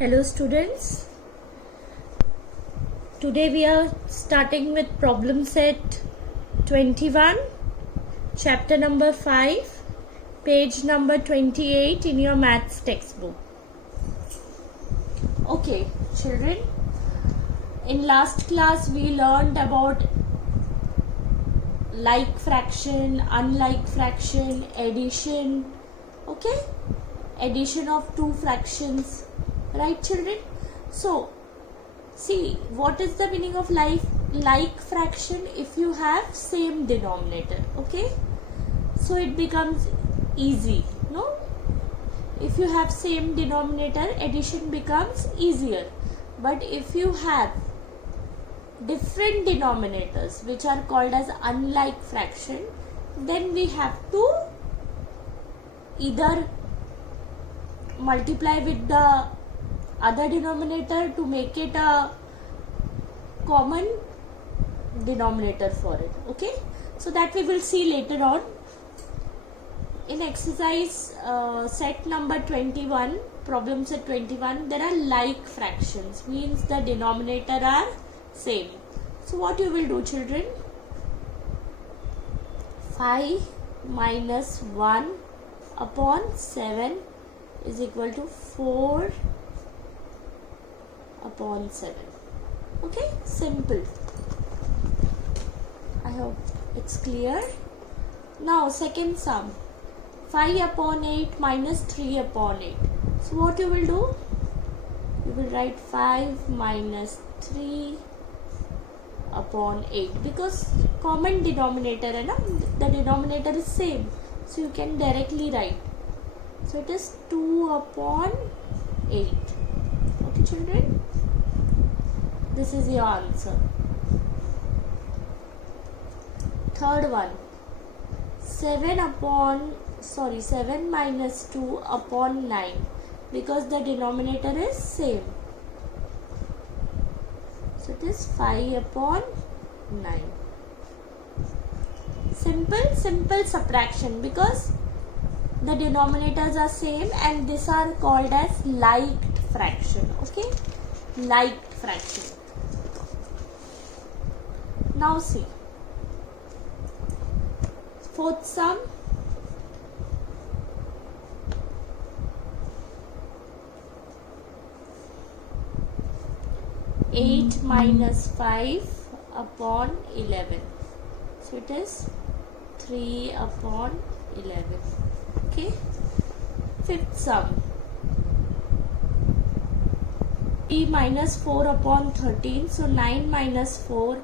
Hello students, today we are starting with problem set 21, chapter number 5, page number 28 in your maths textbook. Okay children, in last class we learned about like fraction, unlike fraction, addition, okay, addition of two fractions. Right children? So see, what is the meaning of like fraction? If you have same denominator, okay, so it becomes easy, no? If you have same denominator, addition becomes easier. But if you have different denominators which are called as unlike fraction, then we have to either multiply with the other denominator to make it a common denominator for it, okay. So that we will see later on. In exercise set number 21, problem set 21, there are like fractions, means the denominator are same. So what you will do children? 5 minus 1 upon 7 is equal to 4 upon 7. Okay, simple. I hope it's clear. Now second sum, 5 upon 8 minus 3 upon 8. So what you will do? You will write 5 minus 3 upon 8, because common denominator hai na, the denominator is same, so you can directly write. So it is 2 upon 8. Okay children, this is your answer. Third one, 7 minus 2 upon 9, because the denominator is same. So it is 5 upon 9. Simple subtraction, because the denominators are same and these are called as liked fraction, okay, liked fraction. Now see, fourth sum, eight minus 5 upon 11. So it is 3 upon 11. Okay. Fifth sum, 3 minus 4 upon 13. So 9 minus 4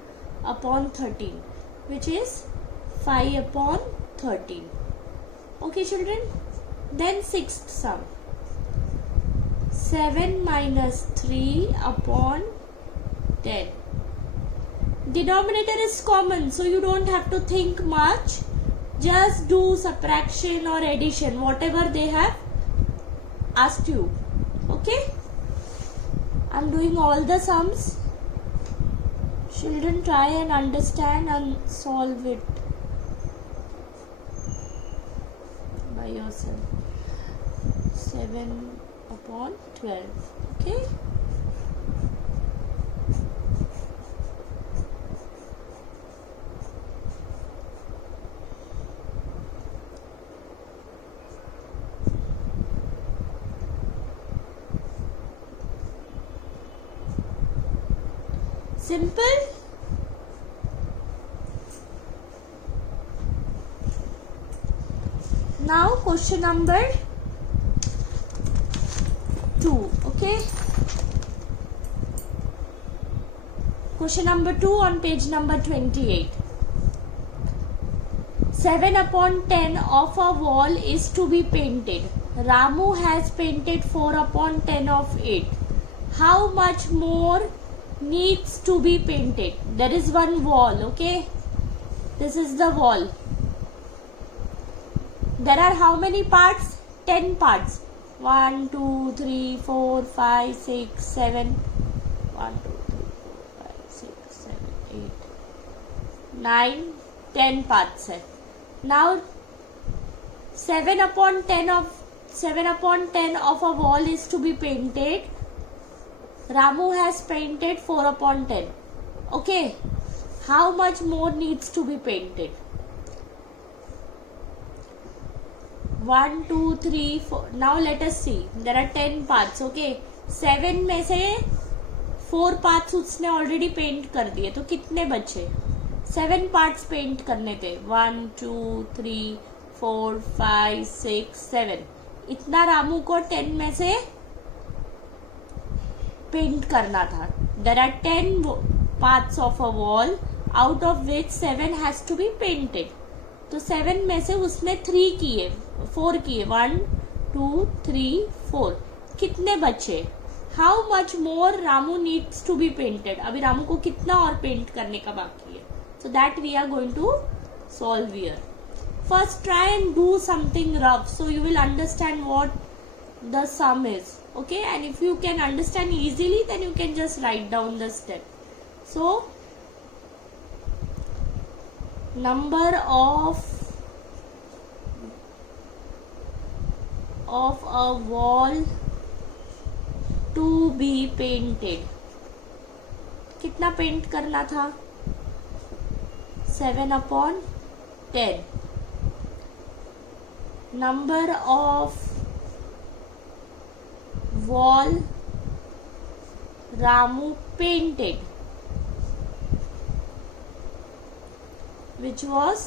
upon 13, which is 5 upon 13. Okay children. Then sixth sum, 7 minus 3 upon 10. Denominator is common, so you don't have to think much. Just do subtraction or addition, whatever they have asked you. Okay, I'm doing all the sums. Children, try and understand and solve it by yourself. 7 upon 12. Okay. Simple. Now question number 2. Okay. Question number 2 on page number 28. 7 upon 10 of a wall is to be painted. Ramu has painted 4 upon 10 of it. How much more needs to be painted? There is one wall, okay, this is the wall. There are how many parts? 10 parts. 1 2 3 4 5 6 7. 1 2 3 4 5 6 7 8 9 10 parts hai. Now 7 upon 10 of a wall is to be painted. Ramu has painted 4/10. Okay, how much more needs to be painted? 1, 2, 3, 4. Now let us see. There are 10 parts. Okay, 7 में से 4 parts उसने already paint कर दिए, तो कितने बचे? 7 parts paint करने थे. 1, 2, 3, 4, 5, 6, 7. इतना रामू को 10 में से पेंट करना था. There are 10 parts of a wall, out of which 7 has to be painted. तो 7 में से उसने 4 किए. 1, 2, 3, 4. कितने बचे? How much more Ramu needs to be painted? अभी रामू को कितना और पेंट करने का बाकी है? So that we are going to solve here. First try and do something rough so you will understand what the sum is. Okay, and if you can understand easily, then you can just write down the step. So number of a wall to be painted. कितना paint करना था? 7/10. Number of wall Ramu painted, which was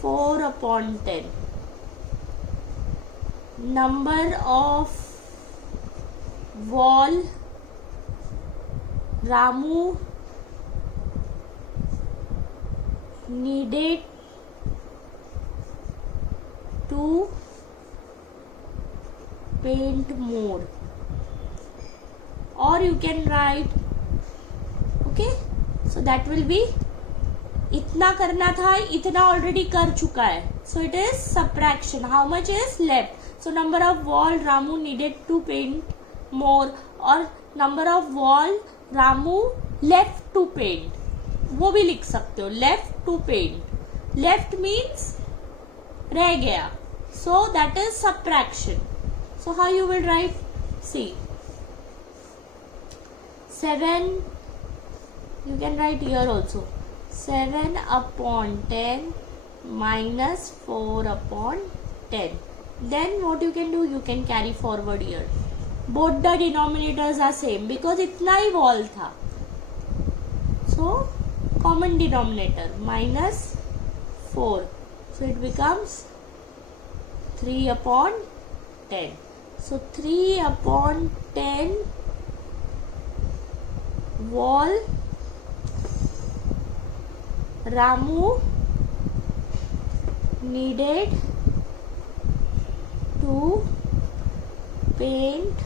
4/10. Number of wall Ramu needed to paint more, or you can write, okay, so that will be इतना करना था, इतना already कर चुका है, so it is subtraction. How much is left? So number of wall Ramu needed to paint more, or number of wall Ramu left to paint, वो भी लिख सकते हो. left to paint, left means रह गया, so that is subtraction. So how you will write? See, 7, you can write here also, 7/10 minus 4/10. Then what you can do, you can carry forward here. Both the denominators are same because इतना ही wall था. So common denominator minus 4. So it becomes 3/10. So 3/10 wall Ramu needed to paint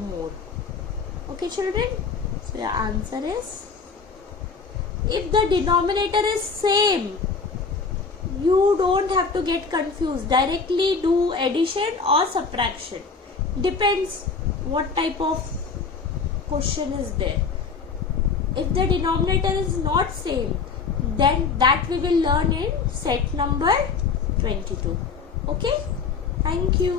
more. Okay children, so your answer is, if the denominator is same, you don't have to get confused. Directly do addition or subtraction. Depends what type of question is there. If the denominator is not same, then that we will learn in set number 22. Okay, thank you.